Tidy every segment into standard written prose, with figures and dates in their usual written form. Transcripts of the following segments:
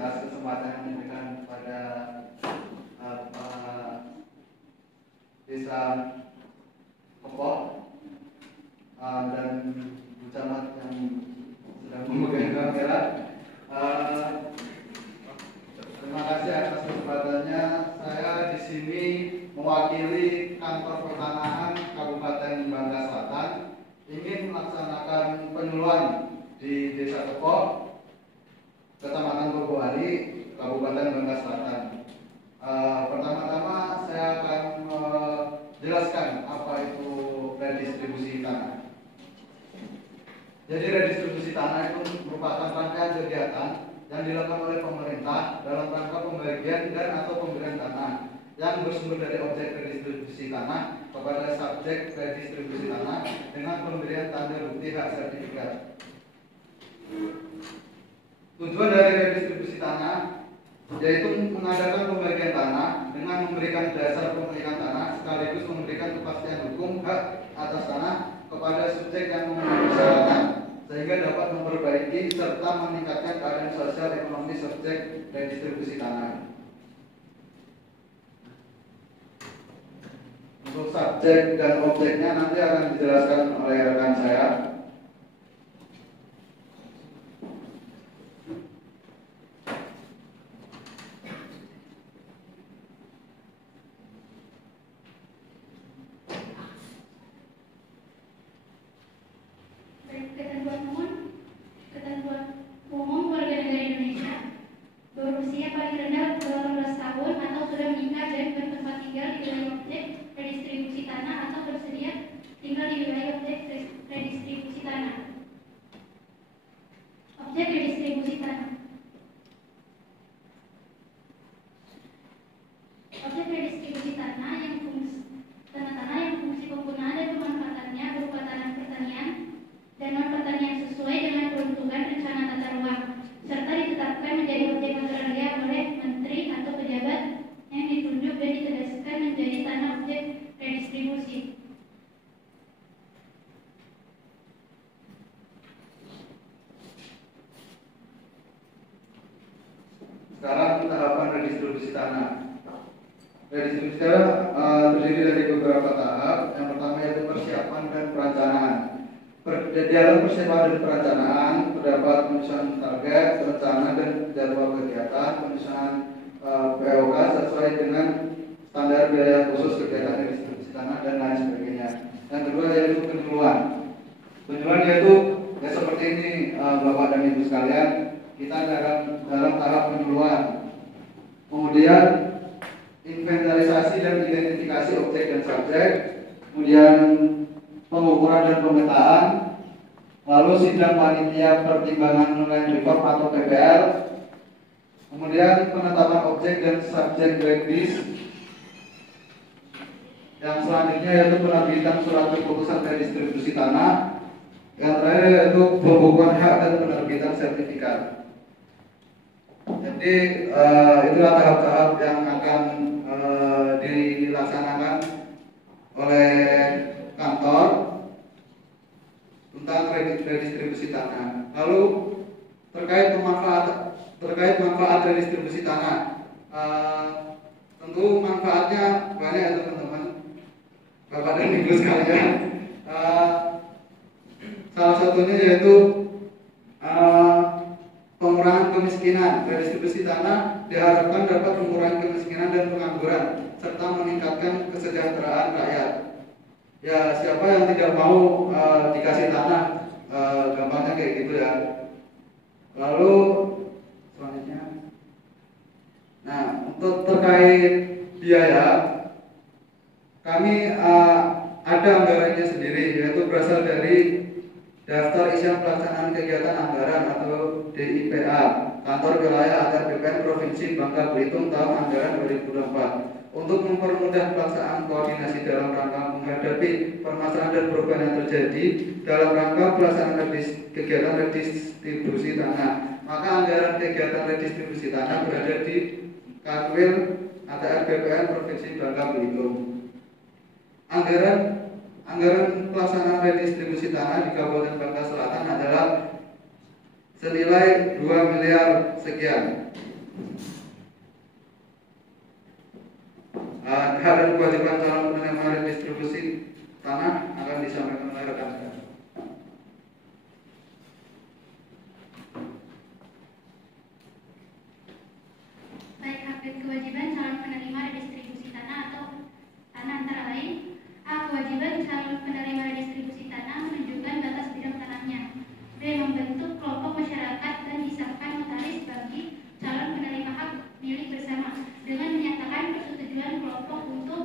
atas kesempatan yang diberikan kepada Desa Kepok dan Bu Camat yang sedang memegang kamera. Terima kasih atas kesempatannya. Saya di sini mewakili kantor pertanahan Kabupaten Bangka Selatan ingin melaksanakan penyuluhan di Desa Kepok, Kecamatan Boboali, Kabupaten Bangka Selatan. Pertama-tama saya akan menjelaskan apa itu redistribusi tanah. Jadi redistribusi tanah itu merupakan rangkaian kegiatan yang dilakukan oleh pemerintah dalam rangka pembagian dan atau pemberian tanah yang bersumber dari objek redistribusi tanah kepada subjek redistribusi tanah dengan pemberian tanda bukti hak sertifikat. Tujuan dari redistribusi tanah yaitu mengadakan pembagian tanah dengan memberikan dasar pemilikan tanah sekaligus memberikan kepastian hukum hak atas tanah kepada subjek yang memenuhi persyaratan sehingga dapat memperbaiki serta meningkatkan keadaan sosial ekonomi subjek redistribusi tanah. Untuk subjek dan objeknya nanti akan dijelaskan oleh rekan saya. Ketentuan umum warga negara Indonesia berusia paling rendah 18 tahun atau sudah menikah dan bertempat tinggal di wilayah objek redistribusi tanah atau bersedia tinggal di wilayah objek redistribusi tanah. Objek redistribusi tanah. Objek redistribusi tanah yang fungsi penggunaan dan pemanfaatannya berupa tanah pertanian dan non pertanian sesuai dengan peruntukan rencana tata ruang serta ditetapkan menjadi objek agraria oleh menteri atau pejabat yang ditunjuk dan ditegaskan menjadi tanah objek redistribusi. Sekarang tahapan redistribusi tanah. Redistribusi tanah terdiri dari beberapa tahap. Yang pertama yaitu persiapan dan perencanaan. Di dalam persiapan dan perencanaan terdapat penyusunan target, rencana dan jadwal kegiatan, penyusunan POK sesuai dengan standar biaya khusus kegiatan redistribusi tanah dan lain sebagainya. Yang kedua yaitu penyuluhan. Penyuluhan yaitu seperti ini Bapak dan Ibu sekalian, kita dalam tahap penyuluhan. Kemudian inventarisasi dan identifikasi objek dan subjek, kemudian pengukuran dan pemetaan, lalu sidang panitia pertimbangan nilai report atau PPR, kemudian penetapan objek dan subjek blacklist. Yang selanjutnya yaitu penerbitan surat keputusan redistribusi tanah. Yang terakhir yaitu pembukuan hak dan penerbitan sertifikat. Jadi itulah tahap-tahap yang akan dilaksanakan oleh kantor tentang redistribusi tanah. Lalu terkait manfaat redistribusi tanah, tentu manfaatnya banyak ya teman-teman, Bapak dan Ibu sekalian. Salah satunya yaitu pengurangan kemiskinan. Redistribusi tanah diharapkan dapat mengurangi kemiskinan dan pengangguran serta meningkatkan kesejahteraan rakyat. Ya, siapa yang tidak mau dikasih tanah, gampangnya kayak gitu ya. Lalu selanjutnya, nah untuk terkait biaya, kami ada anggarannya sendiri, yaitu berasal dari daftar isian pelaksanaan kegiatan anggaran atau DIPA Kantor Wilayah Anggaran BPN Provinsi Bangka Belitung tahun anggaran 2024 untuk mempermudah pelaksanaan koordinasi dalam rangka menghadapi permasalahan dan perubahan yang terjadi dalam rangka pelaksanaan kegiatan redistribusi tanah. Maka anggaran kegiatan redistribusi tanah berada di Kanwil ATR BPN Provinsi Bangka Belitung. Anggaran pelaksanaan redistribusi tanah di Kabupaten Bangka Selatan adalah senilai 2 miliar sekian. Hak dan kewajiban calon penerima redistribusi tanah akan disampaikan oleh rekan saya. Baik, hak dan kewajiban calon penerima redistribusi tanah atau tanah antara lain: A. Kewajiban calon penerima redistribusi tanah menunjukkan batas bidang tanahnya. B. Membentuk kelompok masyarakat dan disahkan notaris bagi calon penerima hak milik bersama dengan menyatakan persetujuan kelompok untuk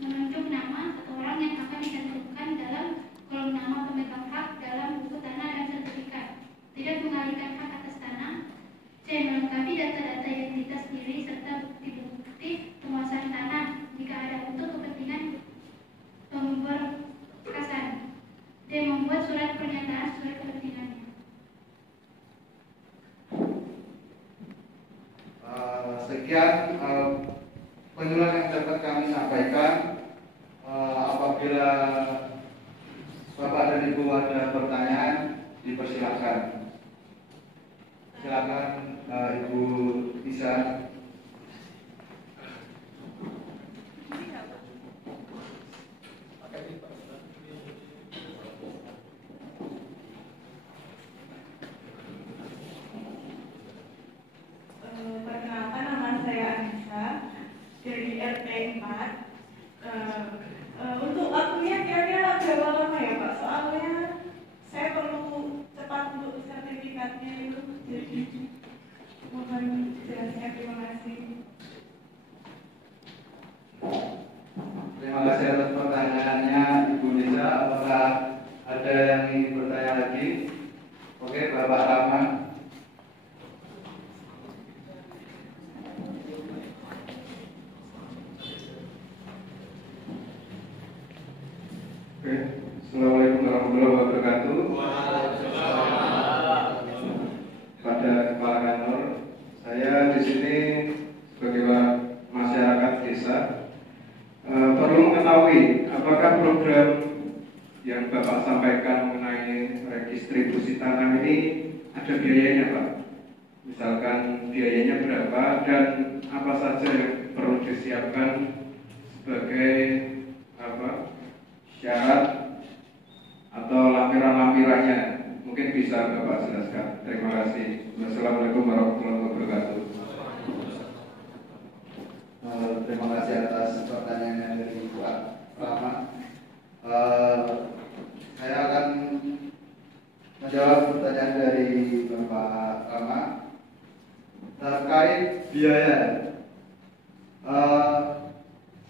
menunjuk nama atau orang yang akan dicantumkan dalam kolom nama pemegang hak dalam buku tanah dan sertifikat. Tidak mengalihkan hak atas tanah. C. Melengkapi data-data identitas diri serta bukti-bukti penguasaan tanah jika ada untuk kepentingan pemberkasan. D. Membuat surat pernyataan sesuai kepentingannya. Sekian penyuluhan yang dapat kami sampaikan. Apabila Bapak dan Ibu ada pertanyaan, dipersilakan. Silakan Ibu Isa. Perkenalkan, nama saya Anissa dari RT 4. Untuk waktunya kira-kira berapa lama ya Pak? Soalnya saya perlu cepat untuk sertifikatnya itu. Jadi mohon jelasnya, terima kasih. Terima kasih atas pertanyaannya Ibu Nisa. Apakah ada yang ingin bertanya lagi? Oke, Bapak Rahman. Oke, Assalamualaikum warahmatullahi wabarakatuh. Pada Kepala Kantor, saya di sini sebagai masyarakat desa perlu mengetahui apakah program yang Bapak sampaikan mengenai redistribusi tanah ini ada biayanya, Pak? Misalkan biayanya berapa dan apa saja yang perlu disiapkan sebagai syarat atau lampiran-lampirannya. Mungkin bisa Bapak jelaskan. Terima kasih. Wassalamualaikum warahmatullahi wabarakatuh. Terima kasih atas pertanyaannya dari Pak Rama. Saya akan menjawab pertanyaan dari Bapak Rama terkait biaya.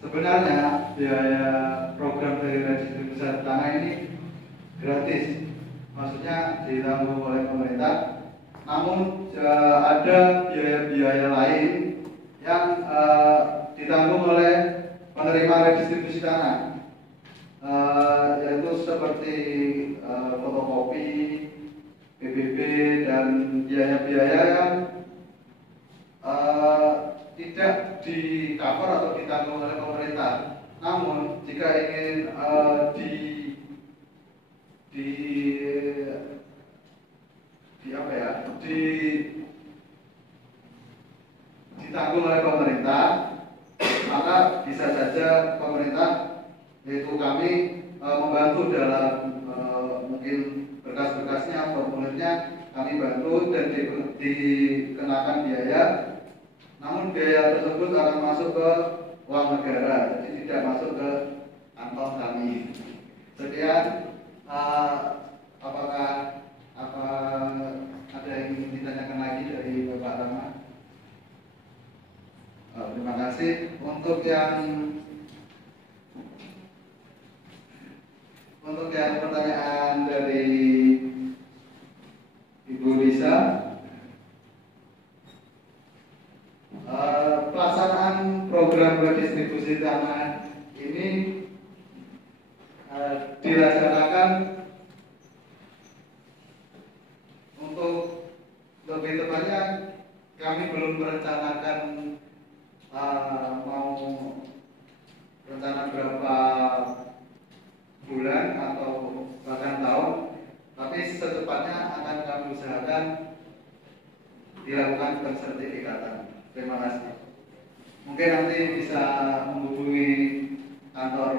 Sebenarnya biaya program dari redistribusi tanah ini gratis, maksudnya ditanggung oleh pemerintah. Namun ada biaya-biaya lain yang ditanggung oleh penerima redistribusi tanah, yaitu seperti fotokopi, PBB, dan biaya-biaya yang tidak di cover atau ditanggung oleh pemerintah. Namun jika ingin ditanggung oleh pemerintah, maka bisa saja pemerintah, yaitu kami, membantu dalam mungkin berkas-berkasnya, formulirnya kami bantu dan dikenakan biaya. Namun biaya tersebut akan masuk ke uang negara, jadi tidak masuk ke kantong kami. Sekian, apakah ada yang ingin ditanyakan lagi dari Bapak Rama? Terima kasih. Untuk yang pertanyaan dari Ibu Lisa, pelaksanaan program redistribusi tanah ini dilaksanakan untuk lebih tepatnya kami belum merencanakan mau rencana berapa bulan atau bahkan tahun, tapi secepatnya akan kami usahakan dilakukan pensertifikatan. Terima kasih. Mungkin nanti bisa menghubungi kantor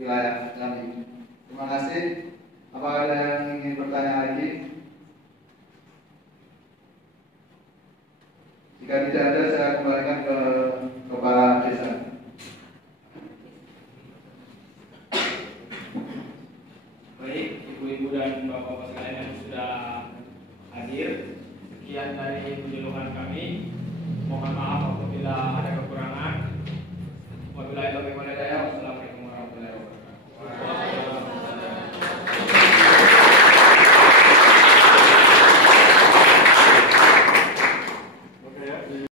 wilayah kami. Terima kasih. Apakah ada yang ingin bertanya lagi? Jika tidak ada, saya kembalikan ke Kepala Desa. Baik, ibu-ibu dan bapak-bapak sekalian yang sudah hadir, sekian dari penjelasan